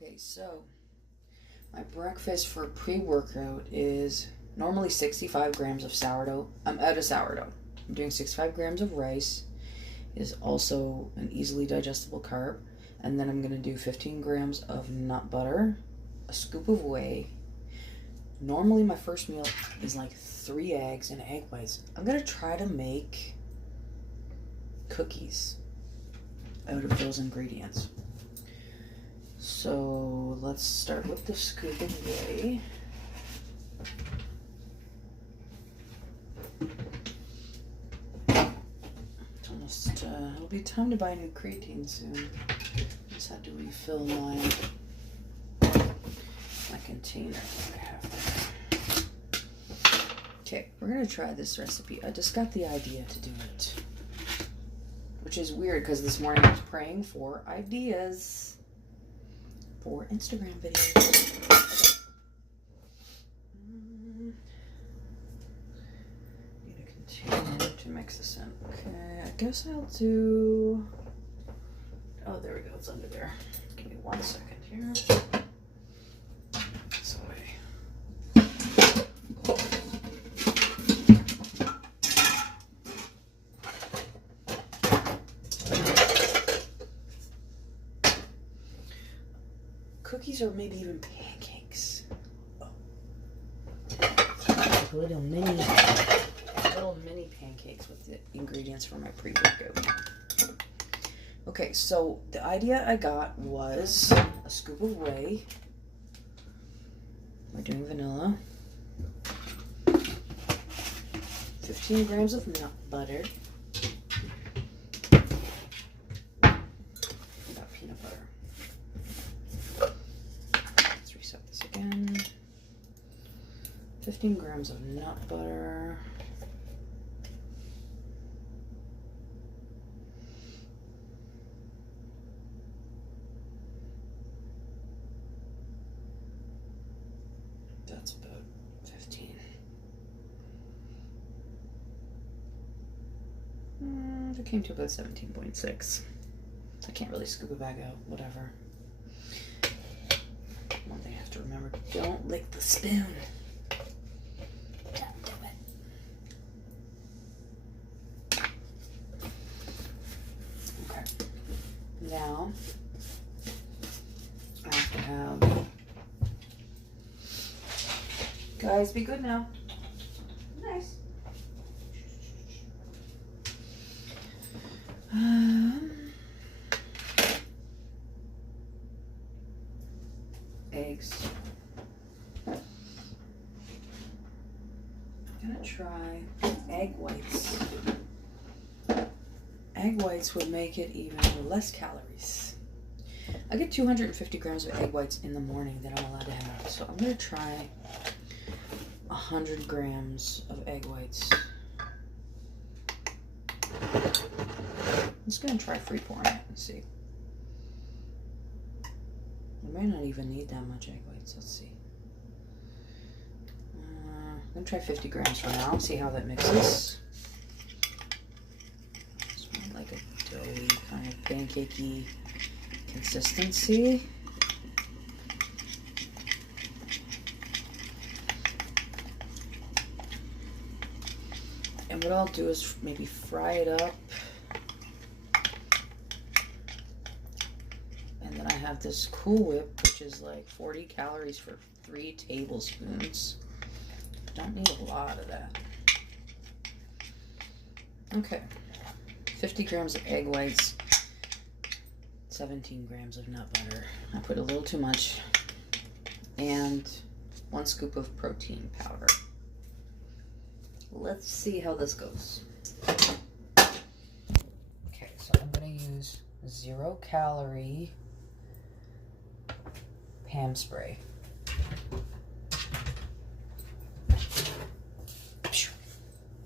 Okay, so my breakfast for pre-workout is normally 65 grams of sourdough. I'm out of sourdough. I'm doing 65 grams of rice. Is also an easily digestible carb. And then I'm going to do 15 grams of nut butter, a scoop of whey. Normally my first meal is like 3 eggs and egg whites. I'm going to try to make cookies out of those ingredients. So let's start with the scoop of whey. It's almost, it'll be time to buy new creatine soon. Just had to refill my container that I have there. Okay, we're gonna try this recipe. I just got the idea to do it, which is weird because this morning I was praying for ideas for Instagram videos. Okay. Need a container to mix this in. Okay, I guess I'll do. Oh, there we go. It's under there. Give me 1 second here. This way. Cookies or maybe even pancakes. Oh. Little mini pancakes with the ingredients for my pre-workout. Okay, so the idea I got was a scoop of whey. We're doing vanilla. 15 grams of nut butter. Got peanut butter. Let's reset this again. 15 grams of nut butter. That's about 15. It came to about 17.6. I can't really scoop it back out, whatever. One thing I have to remember, don't lick the spoon. Don't do it. Okay. Now, I have to have... Guys, be good now. Nice. Eggs. I'm gonna try egg whites. Egg whites would make it even less calories. I get 250 grams of egg whites in the morning that I'm allowed to have, so I'm gonna try 100 grams of egg whites. I'm just going to try free pouring it and see. I might not even need that much egg whites. Let's see. I'm going to try 50 grams for now. See how that mixes. It's more like a doughy, kind of pancakey consistency. And what I'll do is maybe fry it up. And then I have this Cool Whip, which is like 40 calories for 3 tablespoons. Don't need a lot of that. Okay. 50 grams of egg whites. 17 grams of nut butter. I put a little too much. And 1 scoop of protein powder. Let's see how this goes. Okay, so I'm going to use 0 calorie Pam spray.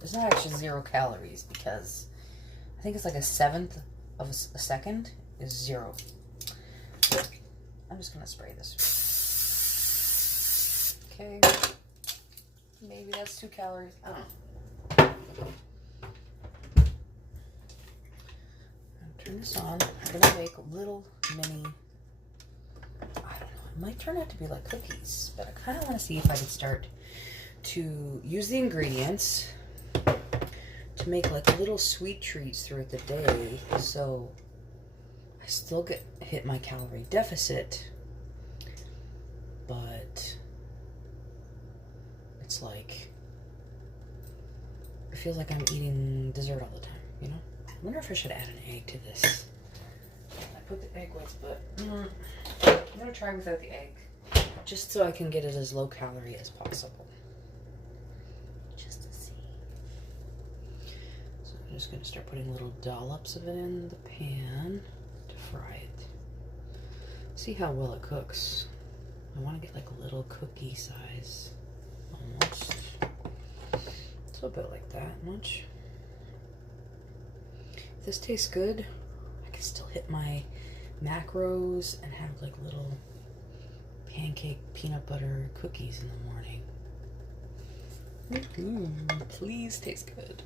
It's not actually 0 calories because I think it's like 1/7 of a second is 0. I'm just going to spray this. Okay. Maybe that's 2 calories. I don't know. Turn this on. I'm going to make little mini, I don't might turn out to be like cookies, but I kind of want to see if I could start to use the ingredients to make like little sweet treats throughout the day, so I still hit my calorie deficit, but it's like it feels like I'm eating dessert all the time, you know? I wonder if I should add an egg to this. I put the egg whites, but I'm gonna try without the egg, just so I can get it as low calorie as possible. Just to see. So I'm just gonna start putting little dollops of it in the pan to fry it. See how well it cooks. I want to get like a little cookie size, almost. It's a bit like that much. If this tastes good, I can still hit my macros and have like little pancake peanut butter cookies in the morning. Please taste good.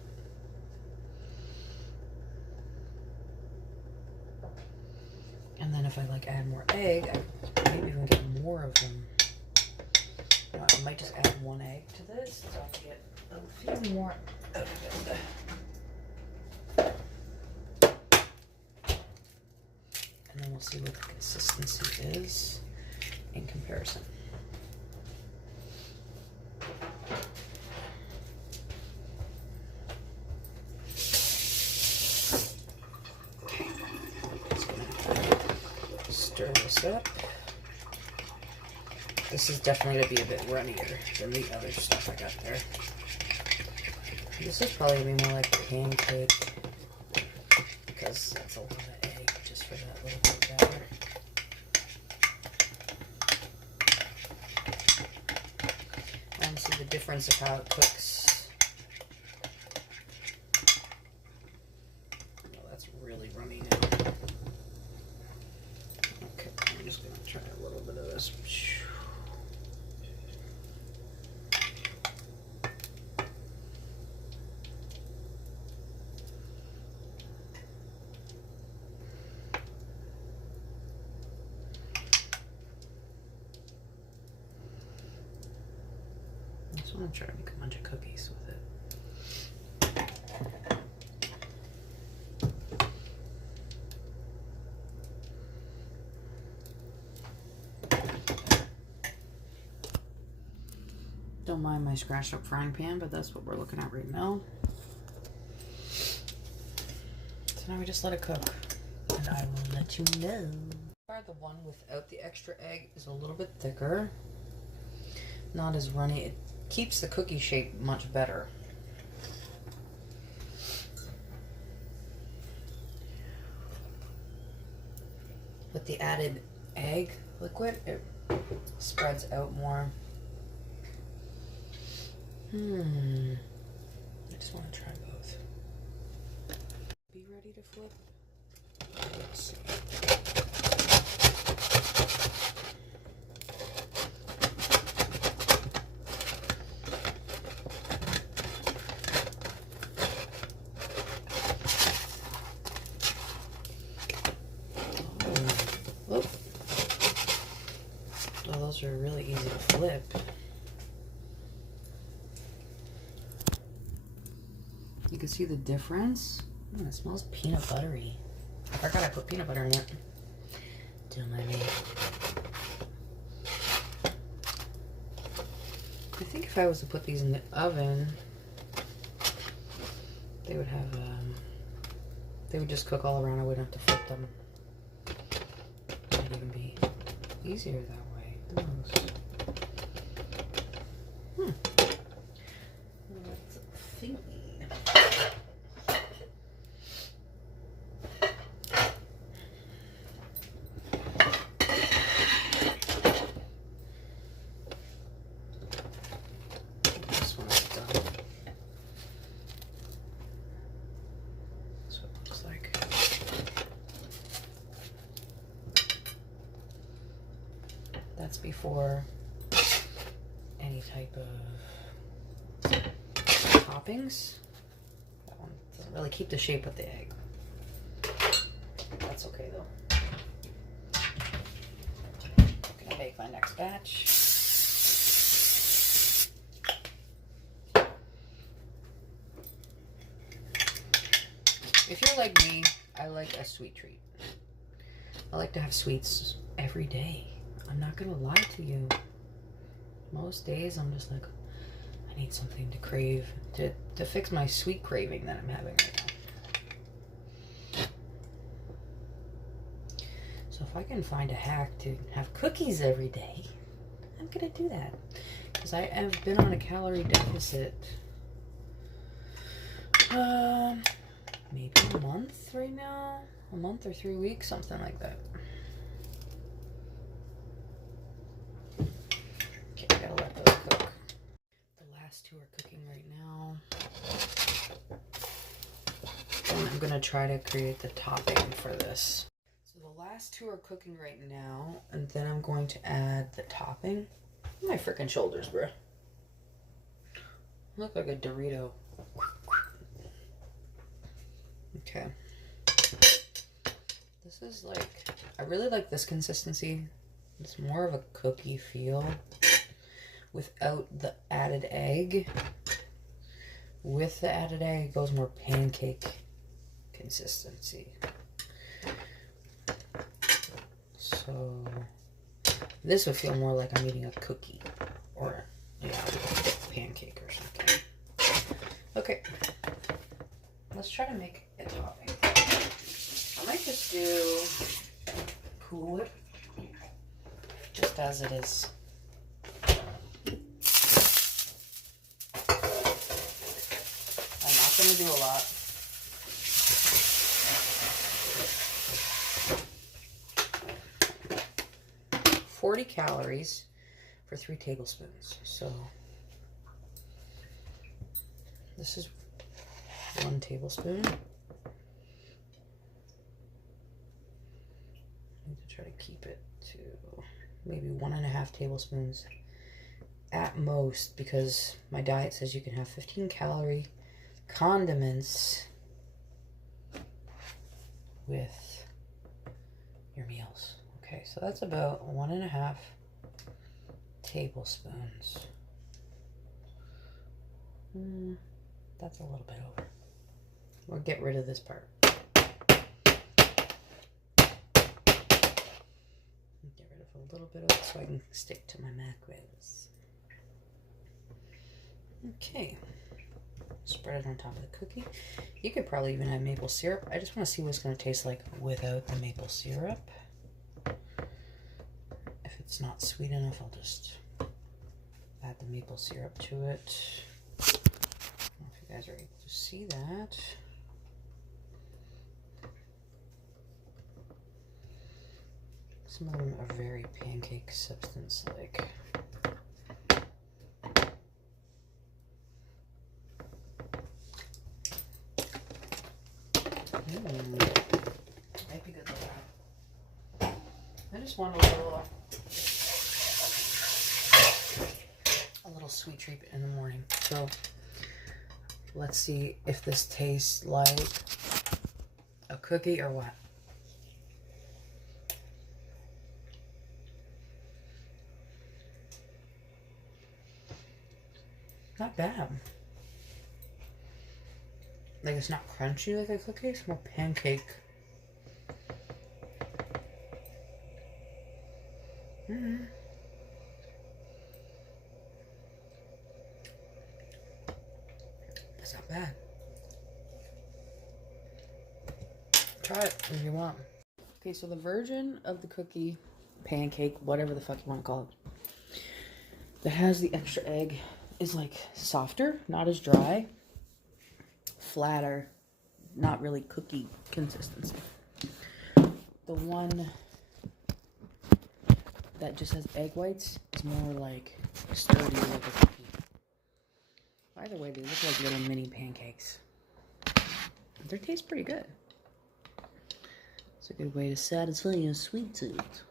And then if I like add more egg, I maybe even get more of them. I might just add one egg to this so I can get a few more out of it. And then we'll see what the consistency is in comparison. Okay, just gonna stir this up. This is definitely going to be a bit runnier than the other stuff I got there. This is probably going to be more like a pancake, because that's a lot of egg just for that little bit of batter. I want to see the difference of how it cooks. Oh, that's really runny now. Okay, I'm just going to try a little bit of this. I'm going to try to make a bunch of cookies with it. Don't mind my scratched up frying pan, but that's what we're looking at right now. So now we just let it cook, and I will let you know. The one without the extra egg is a little bit thicker, not as runny. It keeps the cookie shape much better. With the added egg liquid, it spreads out more. I just want to try both. Be ready to flip. Let's see. Oh, those are really easy to flip. You can see the difference. Oh, it smells peanut buttery. I forgot I put peanut butter in it. Don't mind me. I think if I was to put these in the oven, they would have, they would just cook all around. I wouldn't have to flip them. It would even be easier that way. Let's see. This one is done. That's what it looks like. That's before any type of toppings. That one doesn't really keep the shape of the egg. That's okay though. I'm gonna make my next batch. If you're like me, I like a sweet treat. I like to have sweets every day. I'm not gonna lie to you. Most days I'm just like, I need something to crave, to fix my sweet craving that I'm having right now. So if I can find a hack to have cookies every day, I'm gonna do that. Because I have been on a calorie deficit. Maybe a month right now? A month or 3 weeks, something like that. Okay, I gotta let those cook. The last two are cooking right now. And I'm gonna try to create the topping for this. So the last two are cooking right now, and then I'm going to add the topping. My freaking shoulders, bro. Look like a Dorito. Okay. This is like, I really like this consistency. It's more of a cookie feel without the added egg. With the added egg, it goes more pancake consistency. So this would feel more like I'm eating a cookie or, yeah, a pancake or something. Okay, let's try to make a topping. I might just do Cool Whip, just as it is. I'm not going to do a lot. $40 calories for 3 tablespoons. So this is 1 tablespoon. Try to keep it to maybe 1.5 tablespoons at most, because my diet says you can have 15 calorie condiments with your meals. Okay, so that's about 1.5 tablespoons. That's a little bit over. We'll get rid of this part. A little bit of it so I can stick to my macros. Okay, spread it on top of the cookie. You could probably even have maple syrup. I just want to see what it's going to taste like without the maple syrup. If it's not sweet enough, I'll just add the maple syrup to it. I don't know if you guys are able to see that. Some of them are very pancake substance like. Might be good like that. I just want a little sweet treat in the morning. So let's see if this tastes like a cookie or what. Not bad. Like, it's not crunchy like a cookie, it's more pancake. That's not bad. Try it if you want. Okay, so the version of the cookie, pancake, whatever the fuck you want to call it, that has the extra egg is like softer, not as dry, flatter, not really cookie consistency. The one that just has egg whites is more like sturdy like a cookie. Either way, they look like little mini pancakes. They taste pretty good. It's a good way to satisfy your sweet tooth.